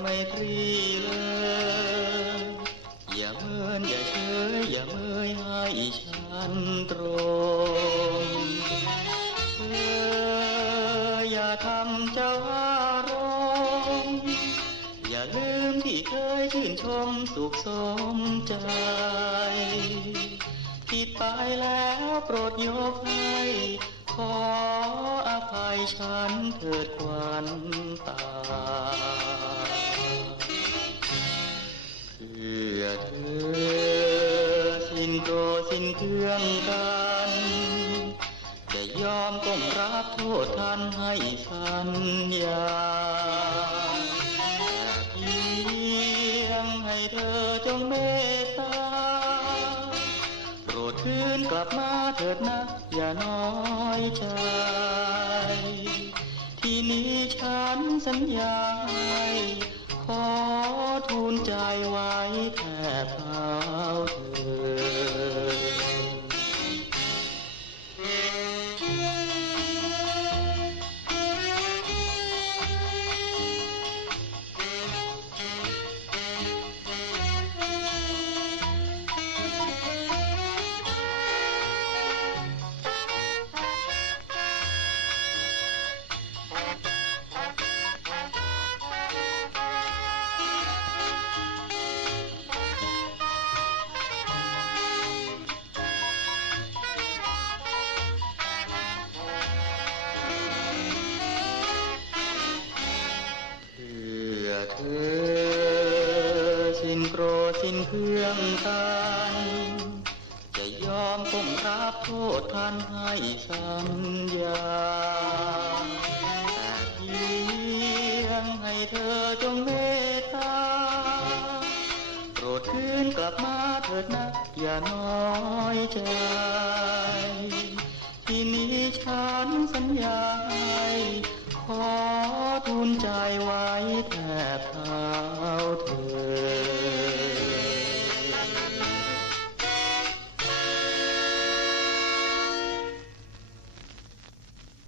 ไมตรีเลยอย่าเมินอย่าเฉยอย่าเมยให้ฉันตรงเอออย่าทำเจ้าอารมณ์อย่าลืมที่เคยชื่นชมสุขสมใจผิดไปแล้วโปรดยกให้ขออภัยฉันเถิดควันตา นโกรธสิ้นเครื่องกันจะยอมก้มรับโทษทันให้สัญญาเพียงให้เธอจงเมตตาโปรดคืนกลับมาเถิดนะ อย่าน้อยใจ ที่นี้ฉันสัญญาขอทูลใจไว้ เธอสิ้นโกรธสิ้นเครื่องกันจะยอมก้มรับโทษท่านให้สัญญาแต่เพียงให้เธอจงเมตตาโปรดคืนกลับมาเถิดนะอย่าน้อยใจที่นี้ฉันสัญญาให้ขอ ทูลใจไว้แทบเท้า